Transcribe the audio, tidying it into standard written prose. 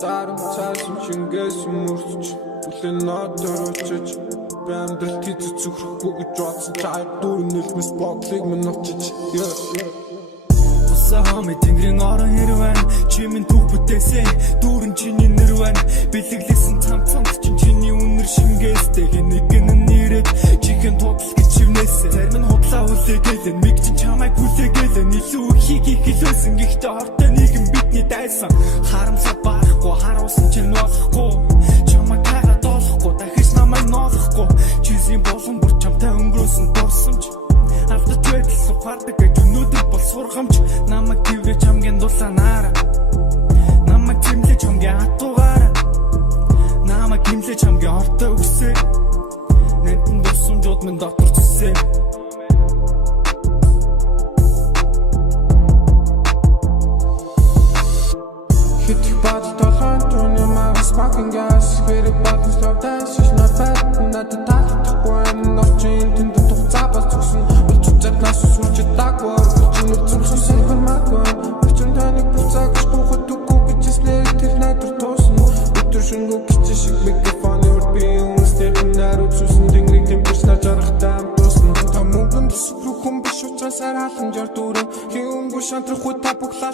Дарам цаасан чингээс мөрч бүлэн нотор очиж бямдал тийц зүрхгүй гэж бодсон чай дүүрэн нэлмэс бодлыг минь очиж Хами тэнгэрийн орон хэрвэн чимийн түүх бүтээсэн дүүрэн чиний нэр байна бэлэглэсэн цамцанд чиний үнэр шингээстэй нэг нь нэрэд чихэн тотл гэж чивнээсэ зарим нь худлаа хүлээгээл миг чин чамайг хүлээгээл илүү ихийг хэлсэн гэхдээ хортой нийгэм бидний дайсан харамсаа барахгүй харуулсан чинь болохгүй чамайг тайгаа доолохгүй дахиж намайг ноолохгүй чизийн болон бүр чамтай өнгөрөөсөн дурсамж автод байдал сухардаг гэж өнөөдөр бол сургамж намайг тврэж хамгийн дулаанаараа намайг чимлэж хамгийн атуугаараа намайг химлэж хамгийн ортой үгсээ нэнтэн дурсамжууд минь дотор зүсээ Хитэх бадал толгойн түүний магас fucking gas хэрэг бадал slow dance is not bad надад таалагдахгүй энэ орчин тэнд тугацаа бас зүгсэн үлчүүцэд нас сүрч дагвар чиний зүрхэн сэлбэр магвар өчн таныг буцаа гэж бухад дүггүй гэж эслэр тэр найдар туусан өдөр шөнгө гэж шиг микрофоны урд би үнстэй нарууд сүсэн тэнгэрийг тэмдэрч на жарахтай амтуусан та мөнгөнд сүрх хүн биш учраас хаалхан жар дүүрэн хин өнгө шантрах үе та бүглаа